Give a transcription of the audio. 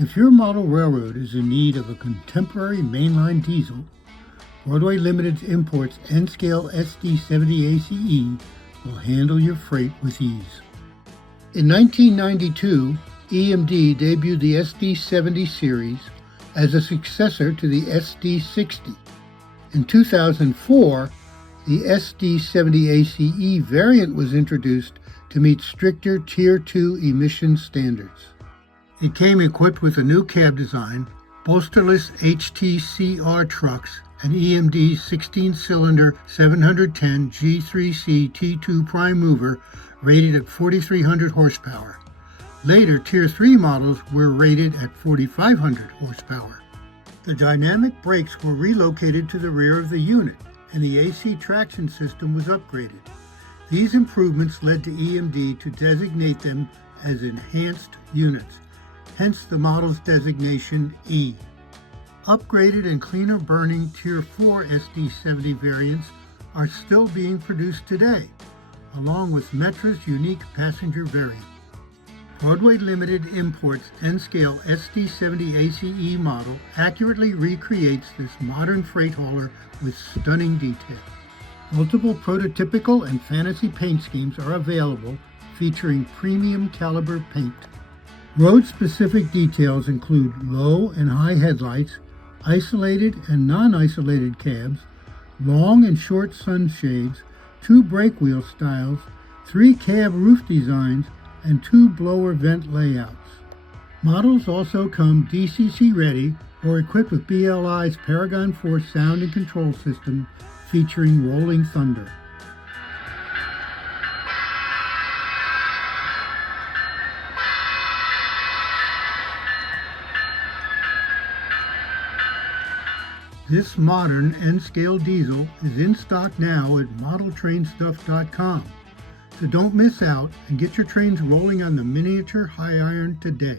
If your model railroad is in need of a contemporary mainline diesel, Broadway Limited's imports N-scale SD70ACe will handle your freight with ease. In 1992, EMD debuted the SD70 series as a successor to the SD60. In 2004, the SD70ACe variant was introduced to meet stricter Tier 2 emission standards. It came equipped with a new cab design, bolsterless HTCR trucks, and EMD's 16-cylinder 710 G3C T2 prime mover rated at 4,300 horsepower. Later, Tier 3 models were rated at 4,500 horsepower. The dynamic brakes were relocated to the rear of the unit, and the AC traction system was upgraded. These improvements led to EMD to designate them as enhanced units, hence the model's designation E. Upgraded and cleaner burning Tier 4 SD70 variants are still being produced today, along with Metra's unique passenger variant. Broadway Limited imports N-scale SD70ACe model accurately recreates this modern freight hauler with stunning detail. Multiple prototypical and fantasy paint schemes are available, featuring premium caliber paint. Road-specific details include low and high headlights, isolated and non-isolated cabs, long and short sunshades, 2 brake wheel styles, 3 cab roof designs, and 2 blower vent layouts. Models also come DCC ready or equipped with BLI's Paragon 4 sound and control system featuring Rolling Thunder. This modern N-scale diesel is in stock now at modeltrainstuff.com. So don't miss out and get your trains rolling on the miniature high iron today.